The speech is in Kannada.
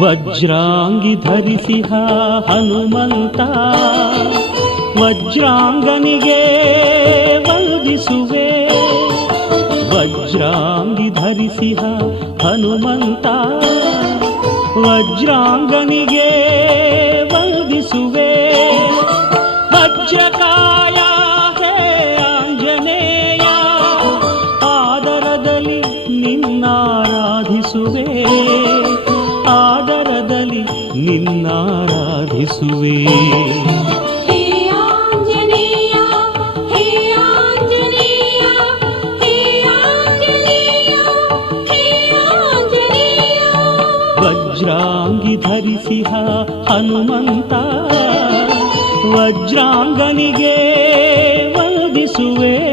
ವಜ್ರಾಂಗಿ ಧರಿಸಿಹ ಹನುಮಂತ ವಜ್ರಾಂಗನಿಗೆ ವಂದಿಸುವೆ. ವಜ್ರಾಂಗಿ ಧರಿಸಿಹ ಹನುಮಂತ ವಜ್ರಾಂಗನಿಗೆ ವಂದಿಸುವೆ. ವಜ್ರಕಾಯ ಹೇ ಆಂಜನೇಯ ಆದರದಲ್ಲಿ ನಿನ್ನಾರಾಧಿಸುವೆ. ಆದರದಲ್ಲಿ ನಿನ್ನಾರಾಧಿಸುವೆ. ವಜ್ರಾಂಗಿ ಧರಿಸಿಹ ಹನುಮಂತ ವಜ್ರಾಂಗನಿಗೆ ವಂದಿಸುವೆ.